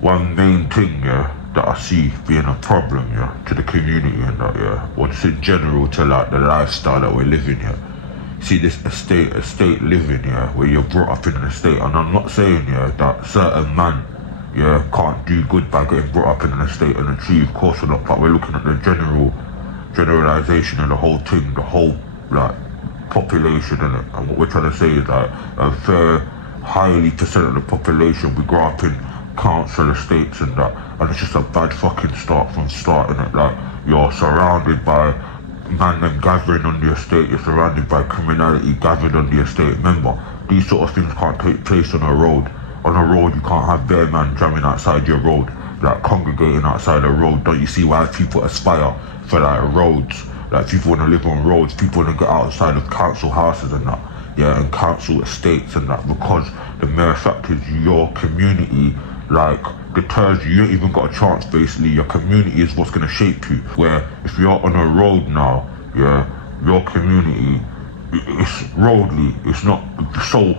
one main thing, yeah, that I see being a problem, yeah, to the community and that, yeah, or just in general to like the lifestyle that we're living here. See this estate living, yeah, where you're brought up in an estate, and I'm not saying, yeah, that certain man, yeah, can't do good by getting brought up in an estate and achieve, of course we're not, but we're looking at the generalization of the whole thing, the whole, like, population in it, and what we're trying to say is that a very highly percent of the population we grow up in council estates and that, and it's just a bad fucking start from starting it. Like, you're surrounded by man them gathering on the estate, you're surrounded by criminality gathered on the estate. Remember, these sort of things can't take place on a road. On a road you can't have bare man jamming outside your road, like congregating outside a road. Don't you see why people aspire for like roads? Like, people want to live on roads, people want to get outside of council houses and that, yeah, and council estates and that, because the mere fact is your community, like, deters you. You ain't even got a chance, basically. Your community is what's going to shape you. Where if you're on a road now, yeah, your community, it's roadly, it's not so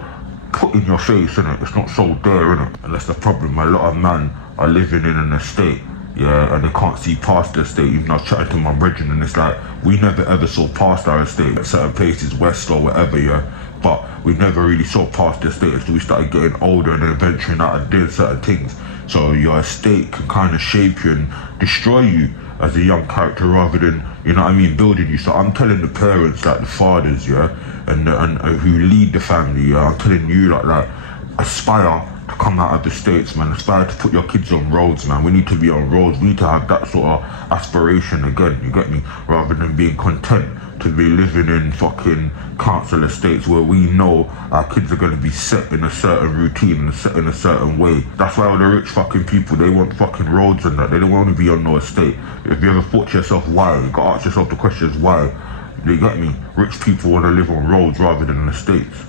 put in your face, innit? It's not so there, innit? And that's the problem. A lot of men are living in an estate, yeah, and they can't see past the estate. Even I was chatting to my brethren, and it's like, we never ever saw past our estate at certain places, west or whatever, yeah, but we never really saw past the estate until we started getting older and then venturing out and doing certain things. So your estate can kind of shape you and destroy you as a young character, rather than, you know what I mean, building you. So I'm telling the parents, like the fathers, yeah, and who lead the family, yeah, I'm telling you, like aspire to come out of the States, man. Aspire to put your kids on roads, man. We need to be on roads. We need to have that sort of aspiration again, you get me? Rather than being content to be living in fucking council estates where we know our kids are going to be set in a certain routine and set in a certain way. That's why all the rich fucking people, they want fucking roads and that. They don't want to be on no estate. If you ever thought to yourself why, you got to ask yourself the questions why. You get me? Rich people want to live on roads rather than estates.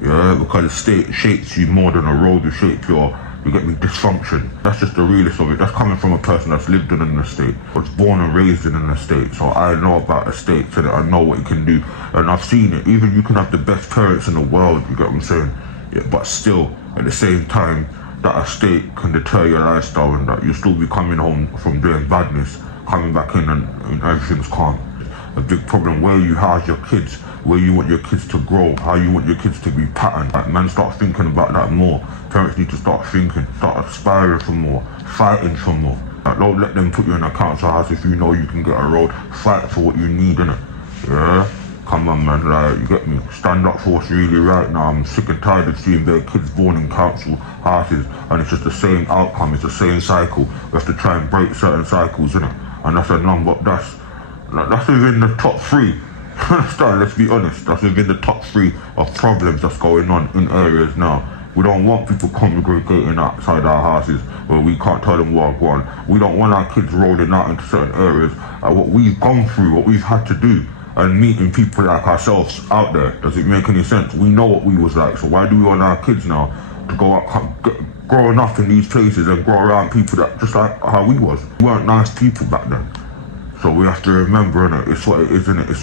Yeah, because the state shapes you more than a road will shape you get me, dysfunction. That's just the realest of it. That's coming from a person that's lived in an estate, was born and raised in an estate. So I know about estates and I know what it can do. And I've seen it. Even you can have the best parents in the world, you get what I'm saying? Yeah, but still, at the same time, that estate can deter your lifestyle and that you'll still be coming home from doing badness, coming back in and everything's calm. A big problem where you house your kids, where you want your kids to grow, how you want your kids to be patterned. Like, man, start thinking about that more. Parents need to start thinking, start aspiring for more, fighting for more. Like, don't let them put you in a council house if you know you can get a road. Fight for what you need, innit? Yeah? Come on, man, like, you get me? Stand up for what's really right now. I'm sick and tired of seeing their kids born in council houses, and it's just the same outcome, it's the same cycle. We have to try and break certain cycles, innit? And that's a number, that's within the top three. Understand, let's be honest, that's within the top three of problems that's going on in areas now. We don't want people congregating outside our houses where we can't tell them what we're on. We don't want our kids rolling out into certain areas. What we've gone through, what we've had to do, and meeting people like ourselves out there, does it make any sense? We know what we was like, so why do we want our kids now to go out, growing up in these places and grow around people that just like how we was? We weren't nice people back then. So we have to remember, innit, it's what it is, innit, it's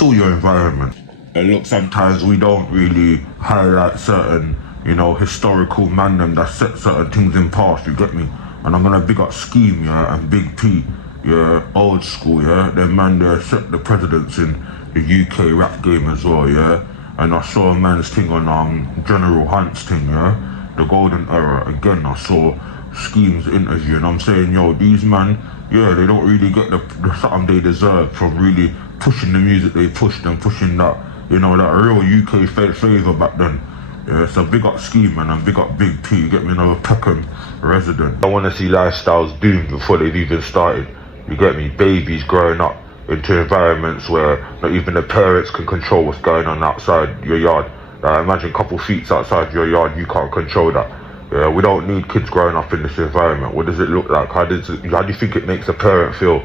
all your environment. And look, sometimes we don't really highlight certain, you know, historical man them that set certain things in past, you get me? And I'm gonna big up Skeme, yeah, and Big P, yeah, old school, yeah, them man there set the precedents in the UK rap game as well, yeah? And I saw a man's thing on General Hunt's thing, yeah? The golden era, again, I saw Skeme's interview, and I'm saying, yo, these man, yeah, they don't really get the something they deserve from really pushing the music they pushed and pushing that, you know, that real UK flavour back then. Yeah, so big up Skeme, man, and big up Big P, get me another Peckham resident. I want to see lifestyles doomed before they've even started, you get me? Babies growing up into environments where not even the parents can control what's going on outside your yard. Imagine a couple feet outside your yard, you can't control that. Yeah, we don't need kids growing up in this environment. What does it look like? How do you think it makes a parent feel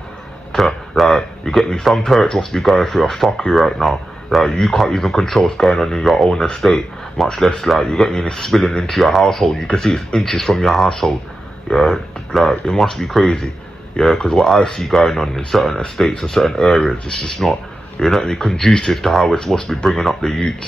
to, like, you get me? Some parents must be going through a fuckery right now. Like, you can't even control what's going on in your own estate, much less, like, you get me, and it's spilling into your household. You can see it's inches from your household. Yeah, like, it must be crazy. Yeah, because what I see going on in certain estates and certain areas, it's just not, you know what I mean, conducive to how it's supposed to be bringing up the youths.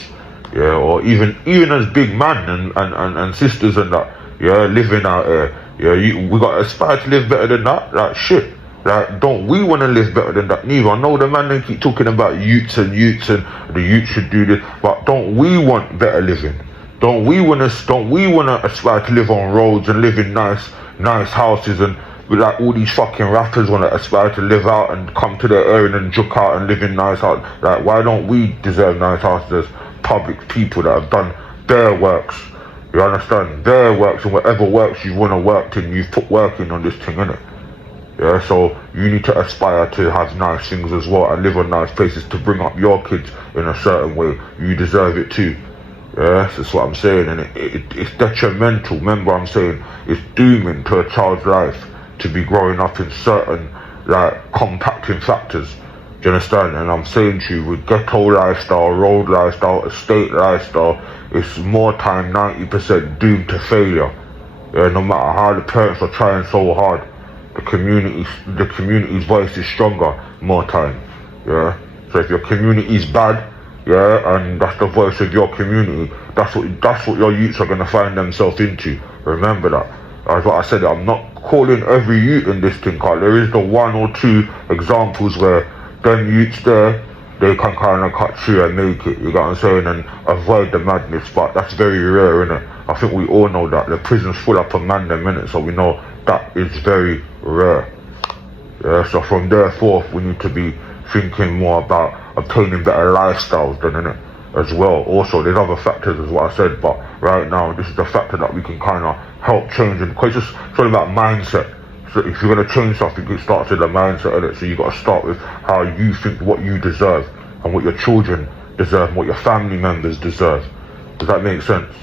yeah, or even as big man and sisters and that, yeah, living out here, yeah, we gotta aspire to live better than that, like shit. Like, don't we want to live better than that neither? I know the man they keep talking about youths and the youth should do this, but don't we want better living? Don't we wanna aspire to live on roads and live in nice houses, and like all these fucking rappers wanna aspire to live out and come to their area and juke out and live in nice houses? Like, why don't we deserve nice houses as public people that have done their works? You understand? Their works, and whatever works you wanna work in, you've put work in on this thing, innit? Yeah, so you need to aspire to have nice things as well and live on nice places to bring up your kids in a certain way. You deserve it too. Yeah, that's what I'm saying, and it's detrimental. Remember, I'm saying it's dooming to a child's life to be growing up in certain like compacting factors. Do you understand? And I'm saying to you, with ghetto lifestyle, road lifestyle, estate lifestyle, it's more time 90% doomed to failure. Yeah, no matter how the parents are trying so hard. The community's voice is stronger more time, yeah. So if your community's bad, yeah, and that's the voice of your community, that's what your youths are gonna find themselves into. Remember that. As what I said, I'm not calling every youth in this thing, cause there is the one or two examples where them youths there, they can kind of cut through and make it, you get what I'm saying, and avoid the madness, but that's very rare, innit? I think we all know that. The prison's full up of man them, innit? So we know that is very rare. Yeah, so from there forth, we need to be thinking more about obtaining better lifestyles then, innit? As well. Also, there's other factors as what I said, but right now, this is the factor that we can kind of help change, and because it's all about mindset. So if you're going to change something, it starts with the mindset, innit? So you got to start with how you think what you deserve, and what your children deserve, and what your family members deserve. Does that make sense?